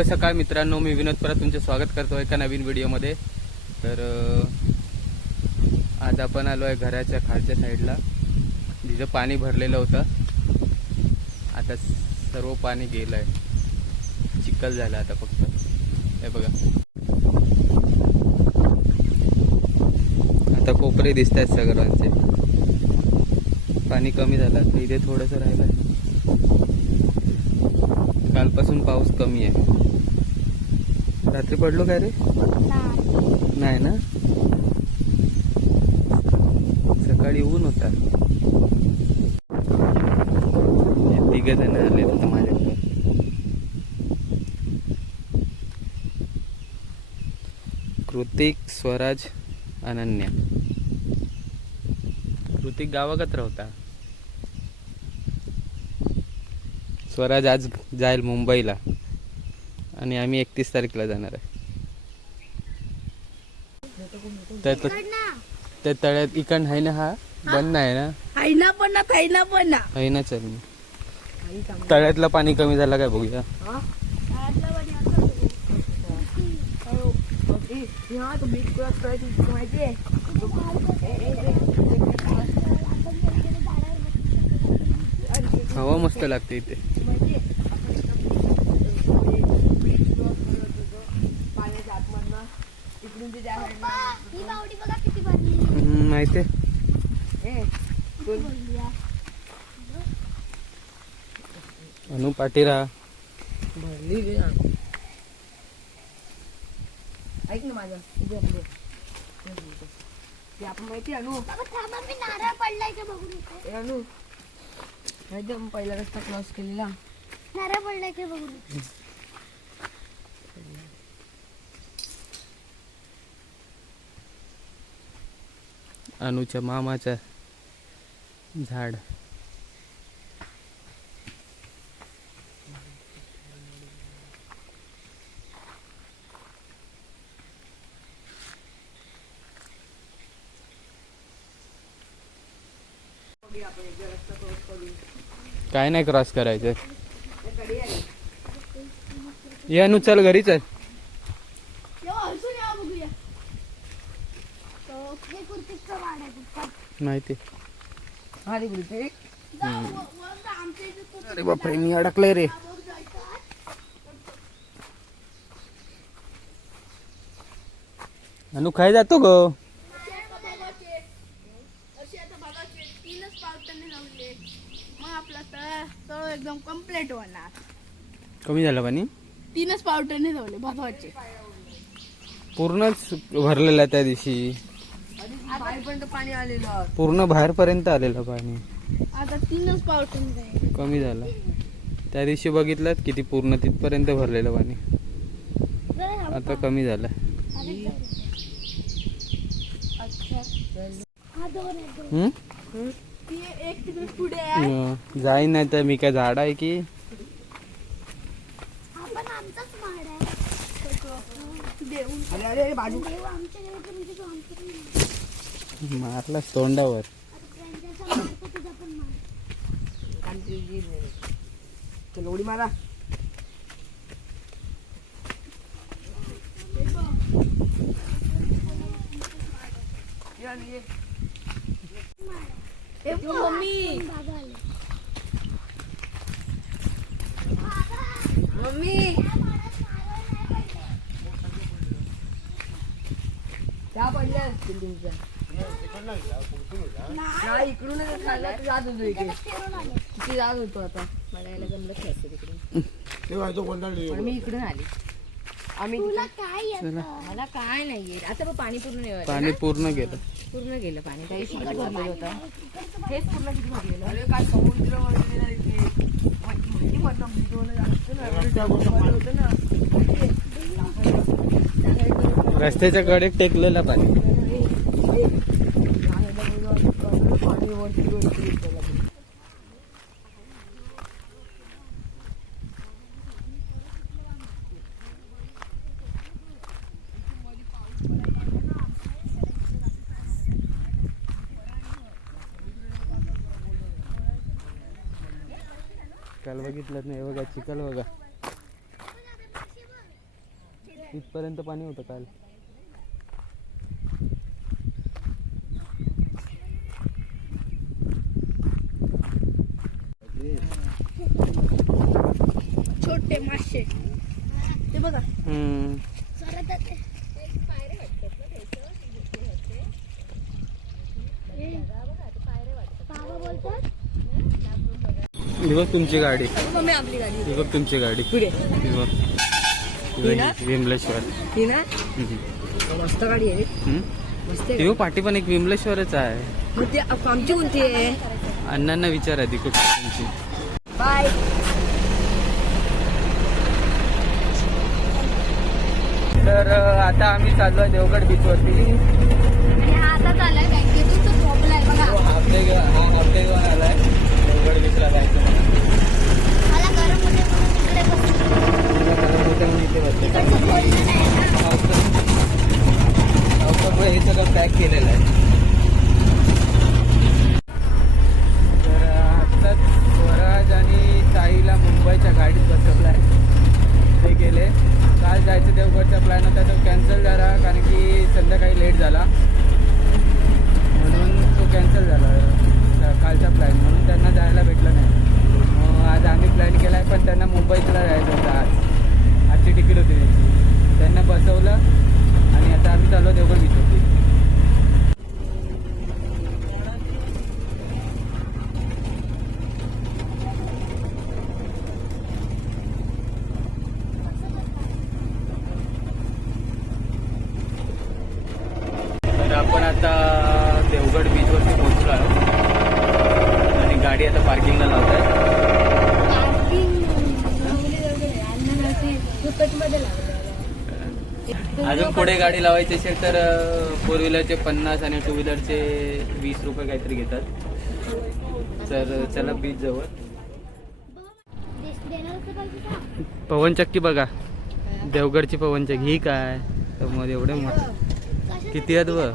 शुभ सकाळ मित्रांनो मी विनोद परत तुमचे स्वागत करतो एका नवीन व्हिडिओमध्ये. तर आज आपण आलो आहे घराच्या खालच्या साईडला. जिथं पाणी भरलेलं होतं. आता सर्व पाणी गेलं आहे चिखल झालं आता फक्त. हे बघा. आता कोपरे दिसत आहेत सगळ्यांचे. पाणी कमी झालं. तर इथे थोडंसं राहिलं आहे कालपासून पाऊस कमी आहे. रात्री पडलो काय रे? नाही ना? सकाळी ऊन होता. तिघ जण आले होते माझ्याकडे. कृतिक स्वराज अनन्या. कृतिक गावागत होता स्वराज आज जाईल मुंबईला. आणि आम्ही एकतीस तारखेला जाणार आहे. त्या त्या तळ्यात इकडं आहे ना हा? बंद आहे ना? थायना पण ना थायना पण ना. आहे. ना चल. तळ्यातलं पाणी कमी झालं काय बघूया. हा हवा मस्त लागते इथे पाण्याच्या आतमधनं इकडून ते त्या side ही बावडी बघा किती भरली हम्म, माहितीये नं- ए, कोण- अनु पाटीरा. हा. ऐक ना माझं. आपण माहिती आहे अनु? बाबा थांबा मी नारळ पडलाय का बघून अनु? माहिती पहिला रस्ता क्रॉस केलेला. नारळ पडलाय का बघून अनुच्या मामाचा झाड. काय नाही क्रॉस करायचं. ये अनु चल घरी चल तेव्हा हसून या बघूया तो हे कुर्तीचं वाड आहे फक्त. माहिती अरे बापरे मी अडकलोय रे. अनु काय जातो ग. एकदम कंप्लीट होणार कमी झालं पाणी? तीनच पावटाने लावले बघायचे पूर्णच भरलेला त्या दिवशी. बाहेरपर्यंत पाणी आलेलं पूर्ण बाहेरपर्यंत आलेलं पाणी. आता तीनच पावटाने कमी झालं. त्या दिवशी बघितलं किती पूर्ण तिथपर्यंत भरलेलं पाणी. आता कमी झालं. हा जाईन नाही तर मी काय झाड आहे की? अरे अरे बाजू मारला तोंडावर. चल उडी मारा. मम्मी. मम्मी. त्या पडल्या असतील तुमच्या नाही जात होतो इकडे किती जात होतो आता. मला यायला जमलं असतं तिकडे पण मी इकडून आली. आम्ही तुला काय येतं? मला काय नाही येत. आता बघ पाणी पूर्ण पाणी पूर्ण गेलं. पूर्ण गेलं पाणी. काही किती भरलेलं होतं. हेच पूर्ण किती भरलेलं काय समुद्र रस्त्याच्या कडे टेकलेलं पाणी. काल बघितलं नाही बघा चिखल बघा. इथपर्यंत पाणी होतं काल छोटे मासे ते बघा हम्म. ही बघ तुमची गाडी. मम्मी आपली गाडी ही बघ तुमची गाडी. ही बघ. ही ही विमलेश्वर. ही. मस्त गाडी आहे बघ पाठी पण एक विमलेश्वरच आहे. आमची कोणती आहे? अण्णांना विचारा ती कुठे तुमची. बाय. तर आता आम्ही चाललो आहे देवगड बीचवरती हा आता तो झोपलाय हा आपले घेऊन आलाय देवगड बीचला जायचं मला. इथे हे सगळं पॅक केलेलं आहे तर आत्ताच स्वराज आणि ताईला मुंबईच्या गाडीत बसवलं आहे ते गेले काल जायचं देवगडचा प्लॅन होता तो कॅन्सल झाला कारण की संध्याकाळी लेट झाला म्हणून तो कॅन्सल झाला त्या कालचा प्लॅन म्हणून त्यांना जायला भेटलं नाही मग आज आम्ही प्लॅन केला आहे पण त्यांना मुंबईला जायचं होतं आज आजची तिकीट होती त्यांची त्यांना आणि आता आम्ही चाललो देवगड बीचवरती तर आपण आता देवगड बीचवरती पोहोचलो आहोत. आणि गाडी आता पार्किंगला लावत आहे अजून पुढे गाडी लावायची असेल तर फोर व्हीलरचे पन्नास आणि टू व्हीलरचे वीस रुपये काहीतरी घेतात. तर चला बीच जवळ. पवनचक्की बघा. देवगडची पवनचक्की ही काय? तर मग एवढे मस्त. किती आहेत व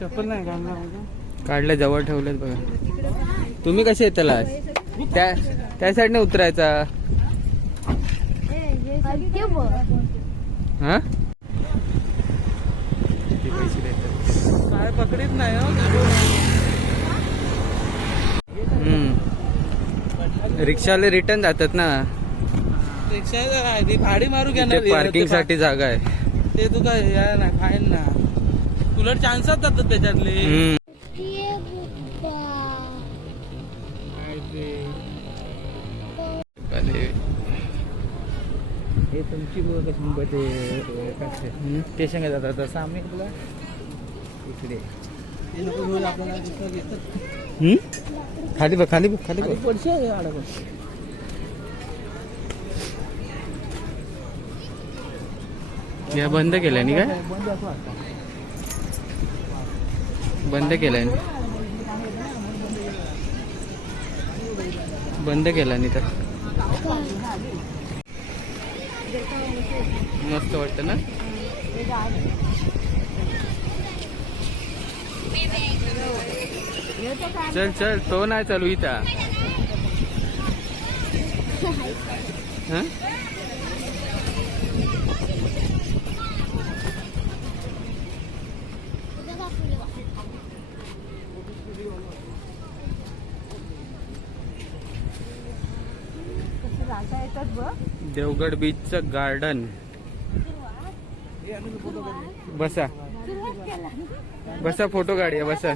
चप्पल नाही काढलं जवळ ठेवलेत बघा. तुम्ही कसे येतला त्या त्या साईडने उतरायचा. हा? काय पकडीत नाही हम्म. रिक्षावाले रिटर्न जातात ना. रिक्षा भाडी मारू घेणार पार्किंगसाठी जागा आहे. ते तू काय या ना फाईन ना. उलट चान्सच जातात त्याच्यातले. हे तुमची कशी मुंबईचे हम्म. स्टेशन जातात तसं आम्ही तुला इकडे. ते? खाली बघ खाली बघ खाली खाली बघ. पडशे अडकून या बंद केल्याने काय? बंद केलाय बंद केला नाही तर. मस्त वाटतं ना? चल चल तो नाही चालू इथं हं? राजा येतात बघ देवगड बीचचं गार्डन बसा. बसा फोटो काढूया बसा.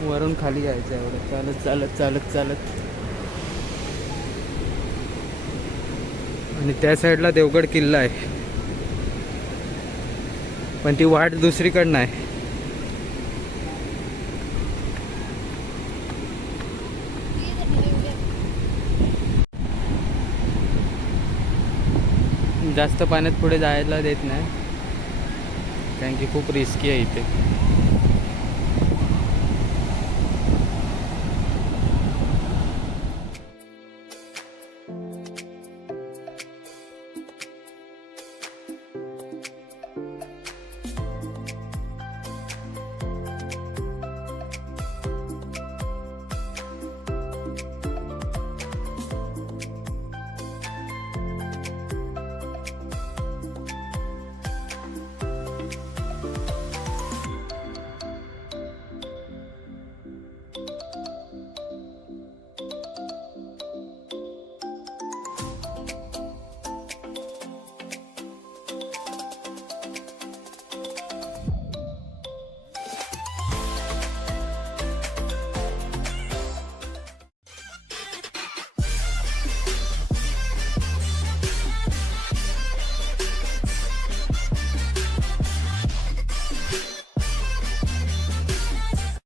वरून खाली जायचं आहे एवढं. चालत चालत चालत चालत. आणि त्या साईडला देवगड किल्ला आहे. पण ती वाट दुसरीकडनं आहे. जास्त पाण्यात पुढे जायला देत नाही. कारण की खूप रिस्की आहे इथे.